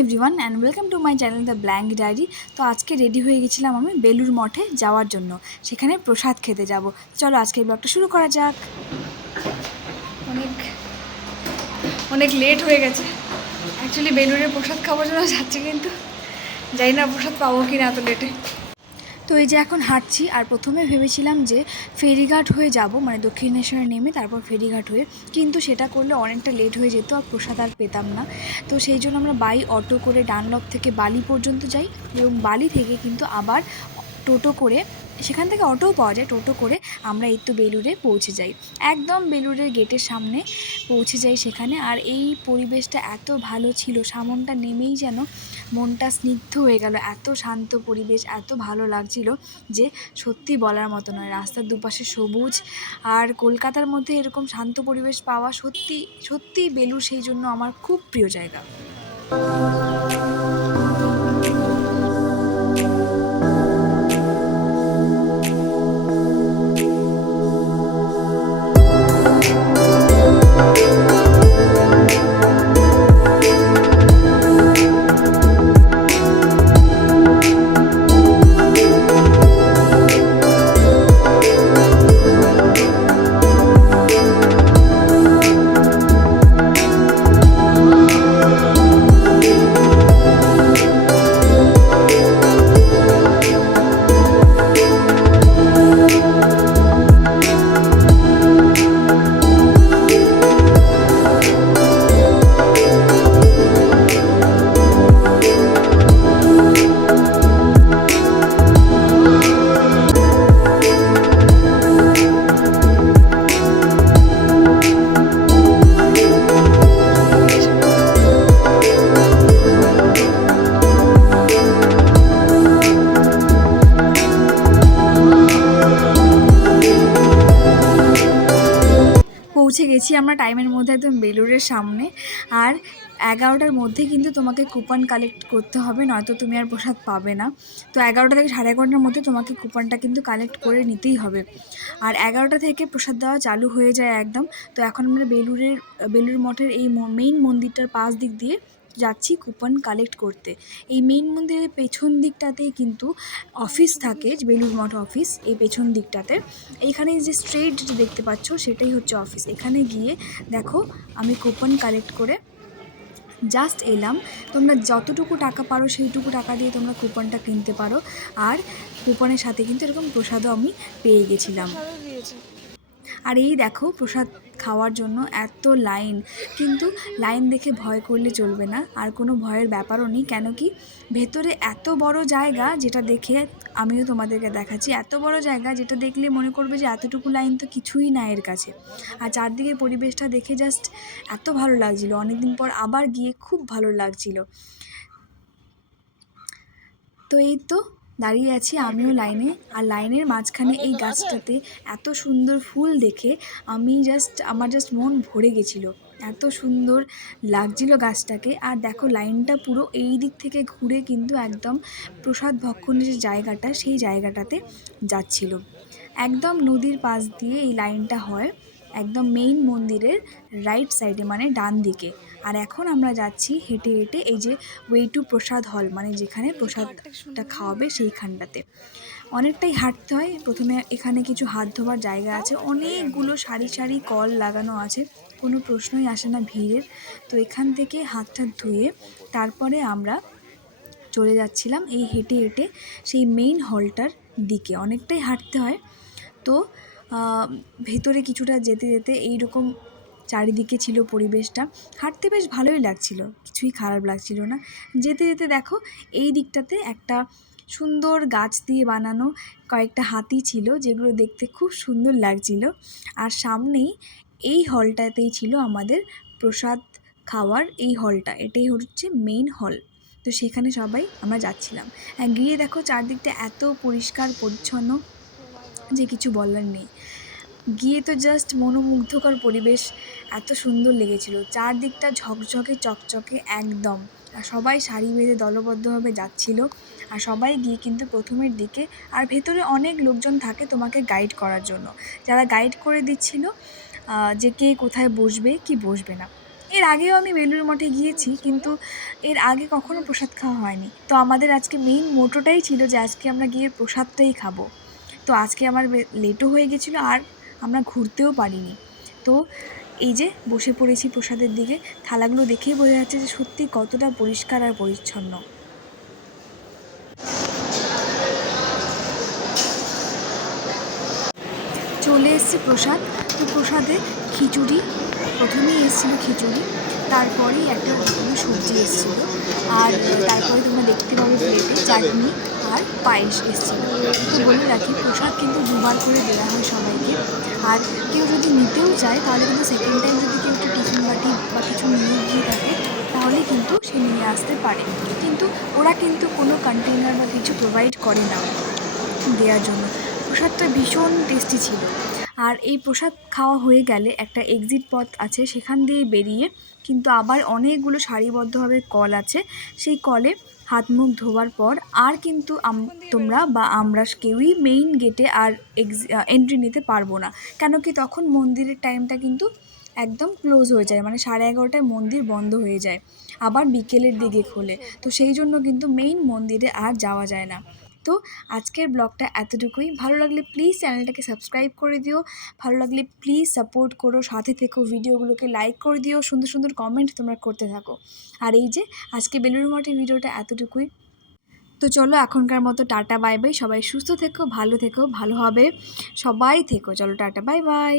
Everyone and welcome to my channel the blank diary. তো আজকে ready হয়ে গেছিলাম আমি বেলুড় মঠে যাওয়ার জন্য, সেখানে প্রসাদ খেতে যাব। চলো আজকে ব্লগটা শুরু করা যাক। অনেক লেট হয়ে গেছে অ্যাকচুয়ালি, বেলুড়ের প্রসাদ খাওয়ার জন্য যাচ্ছি, কিন্তু জানি না প্রসাদ পাবো কি না এত লেটে। তো এই যে এখন হাঁটছি, আর প্রথমে ভেবেছিলাম যে ফেরিঘাট হয়ে যাব, মানে দক্ষিণেশ্বরে নেমে তারপর ফেরিঘাট হয়ে, কিন্তু সেটা করলে অনেকটা লেট হয়ে যেত আর প্রসাদ আর পেতাম না। তো সেই জন্য আমরা বাই অটো করে ডানলপ থেকে বালি পর্যন্ত যাই, এবং বালি থেকে কিন্তু আবার টোটো করে, সেখান থেকে অটোও পাওয়া যায়, টোটো করে আমরা এই তো বেলুড়ে পৌঁছে যাই। একদম বেলুড়ের গেটের সামনে পৌঁছে যাই সেখানে। আর এই পরিবেশটা এত ভালো ছিল, সামনটা নেমেই যেন মনটা স্নিগ্ধ হয়ে গেল। এত শান্ত পরিবেশ, এত ভালো লাগছিল যে সত্যি বলার মতো নয়। রাস্তার দুপাশে সবুজ, আর কলকাতার মধ্যে এরকম শান্ত পরিবেশ পাওয়া সত্যি সত্যি বেলুড় সেই জন্য আমার খুব প্রিয় জায়গা। পৌঁছে গেছি আমরা টাইমের মধ্যে একদম বেলুড়ের সামনে। আর 11টার মধ্যে কিন্তু তোমাকে কুপন কালেক্ট করতে হবে, নয়তো তুমি আর প্রসাদ পাবে না। তো 11টা থেকে 11:30টার মধ্যে তোমাকে কুপনটা কিন্তু কালেক্ট করে নিতেই হবে। আর 11টা থেকে প্রসাদ দেওয়া চালু হয়ে যায় একদম। তো এখন আমরা বেলুড় মঠের এই মেইন মন্দিরটার পাশ দিক দিয়ে যাচ্ছি কুপন কালেক্ট করতে। এই মেইন মন্দিরের পেছন দিকটাতেই কিন্তু অফিস থাকে, বেলুড় মঠ অফিস, এই পেছন দিকটাতে। এইখানে যে স্ট্রেট যেটা দেখতে পাচ্ছ সেটাই হচ্ছে অফিস। এখানে গিয়ে দেখো আমি কুপন কালেক্ট করে জাস্ট এলাম। তোমরা যতটুকু টাকা পারো সেইটুকু টাকা দিয়ে তোমরা কুপনটা কিনতে পারো। আর কুপনের সাথে কিন্তু এরকম প্রসাদও আমি পেয়ে গেছিলাম। আর এই দেখো প্রসাদ খাওয়ার জন্য এত লাইন, কিন্তু লাইন দেখে ভয় করলে চলবে না, আর কোনো ভয়ের ব্যাপারও নেই। কেন কি ভেতরে এত বড় জায়গা, যেটা দেখে আমিও তোমাদেরকে দেখাচ্ছি, এত বড় জায়গা যেটা দেখলে মনে করবে যে এতটুকু লাইন তো কিছুই না এর কাছে। আর চারদিকের পরিবেশটা দেখে জাস্ট এত ভালো লাগছিল, অনেকদিন পর আবার গিয়ে খুব ভালো লাগছিল। তো এই তো দাঁড়িয়ে আছি আমিও লাইনে, আর লাইনের মাঝখানে এই গাছটাতে এত সুন্দর ফুল দেখে আমার জাস্ট মন ভরে গেছিলো, এত সুন্দর লাগছিল গাছটাকে। আর দেখো লাইনটা পুরো এই দিক থেকে ঘুরে কিন্তু একদম প্রসাদ ভক্ষণের যে জায়গাটা, সেই জায়গাটাতে যাচ্ছিল। একদম নদীর পাশ দিয়ে এই লাইনটা হয়, একদম মেইন মন্দিরের রাইট সাইডে, মানে ডান দিকে। আর এখন আমরা যাচ্ছি হেঁটে হেঁটে এই যে ওয়ে টু প্রসাদ হল, মানে যেখানে প্রসাদটা খাওয়াবে সেইখানটাতে। অনেকটাই হাঁটতে হয়। প্রথমে এখানে কিছু হাত ধোবার জায়গা আছে, অনেকগুলো সারি সারি কল লাগানো আছে, কোনো প্রশ্নই আসে না ভিড়ের। তো এখান থেকে হাতটা ধুয়ে তারপরে আমরা চলে যাচ্ছিলাম এই হেঁটে হেঁটে সেই মেইন হলটার দিকে। অনেকটাই হাঁটতে হয়। তো ভেতরে কিছুটা যেতে যেতে এইরকম চারিদিকে ছিল পরিবেশটা, হাঁটতে বেশ ভালোই লাগছিল, কিছুই খারাপ লাগছিল না। যেতে যেতে দেখো এই দিকটাতে একটা সুন্দর গাছ দিয়ে বানানো কয়েকটা হাতি ছিল, যেগুলো দেখতে খুব সুন্দর লাগছিল। আর সামনেই এই হলটাতেই ছিল আমাদের প্রসাদ খাওয়ার এই হলটা, এটাই হচ্ছে মেইন হল। তো সেখানে সবাই আমরা যাচ্ছিলাম। গিয়ে দেখো চারদিকটা এত পরিষ্কার পরিচ্ছন্ন যে কিছু বলার নেই। গিয়ে তো জাস্ট মনোমুগ্ধকর পরিবেশ, এত সুন্দর লেগেছিল, চারদিকটা ঝকঝকে চকচকে একদম। আর সবাই সারি বেঁধে দলবদ্ধভাবে যাচ্ছিল। আর সবাই গিয়ে কিন্তু প্রথমের দিকে, আর ভেতরে অনেক লোকজন থাকে তোমাকে গাইড করার জন্য, যারা গাইড করে দিচ্ছিল যে কে কোথায় বসবে কি বসবে না। এর আগেও আমি বেলুড় মঠে গিয়েছি, কিন্তু এর আগে কখনো প্রসাদ খাওয়া হয়নি। তো আমাদের আজকে মেইন মোটোটাই ছিল যে আজকে আমরা গিয়ে প্রসাদটাই খাবো। তো আজকে আমার লেটও হয়ে গেছিলো আর আমরা ঘুরতেও পারিনি। তো এই যে বসে পড়েছি প্রসাদের দিকে, থালাগুলো দেখেই বোঝা যাচ্ছে যে সত্যি কতটা পরিষ্কার আর পরিচ্ছন্ন। চলে এসেছে প্রসাদ। তো প্রসাদে খিচুড়ি প্রথমেই এসেছিলো, খিচুড়ি, তারপরেই একটা রকমের সবজি এসেছিলো, আর তারপরে তোমরা দেখতে পাবে প্লেটে চাটনি আর পায়েস এসেছিলো। তো বলে রাখি, প্রসাদ কিন্তু দুবার করে দেওয়া হয় সবাইকে। আর কেউ যদি নিতেও চায় তাহলে কিন্তু সেকেন্ড টাইম যদি কেউ একটা টিফিন বাটি বা কিছু নিয়ে গিয়ে থাকে তাহলে কিন্তু সে নিয়ে আসতে পারে। কিন্তু ওরা কিন্তু কোনো কন্টেনার বা কিছু প্রোভাইড করে না দেওয়ার জন্য। প্রসাদটা ভীষণ টেস্টি ছিল। আর এই প্রসাদ খাওয়া হয়ে গেলে একটা এক্সিট পথ আছে, সেখান দিয়ে বেরিয়ে কিন্তু আবার অনেকগুলো সারিবদ্ধভাবে কল আছে। সেই কলে হাত মুখ ধোয়ার পর আর কিন্তু তোমরা বা আমরা কেউই মেইন গেটে আর এন্ট্রি নিতে পারবো না। কেন কি তখন মন্দিরের টাইমটা কিন্তু একদম ক্লোজ হয়ে যায়, মানে 11:30টায় মন্দির বন্ধ হয়ে যায়, আবার বিকেলের দিকে খোলে। তো সেই জন্য কিন্তু মেইন মন্দিরে আর যাওয়া যায় না। তো আজকের ব্লগটা এতটুকুই। ভালো লাগলে প্লিজ চ্যানেলটাকে সাবস্ক্রাইব করে দিও, ভালো লাগলে প্লিজ সাপোর্ট করো, সাথে থেকো, ভিডিওগুলোকে লাইক করে দিও, সুন্দর সুন্দর কমেন্ট তোমরা করতে থাকো। আর এই যে আজকে বেলুড় মঠের ভিডিওটা এতটুকুই। তো চলো এখনকার মতো টাটা বাই বাই। সবাই সুস্থ থেকো, ভালো থেকো, ভালো হবে, সবাই থেকো। চলো টাটা বাই বাই।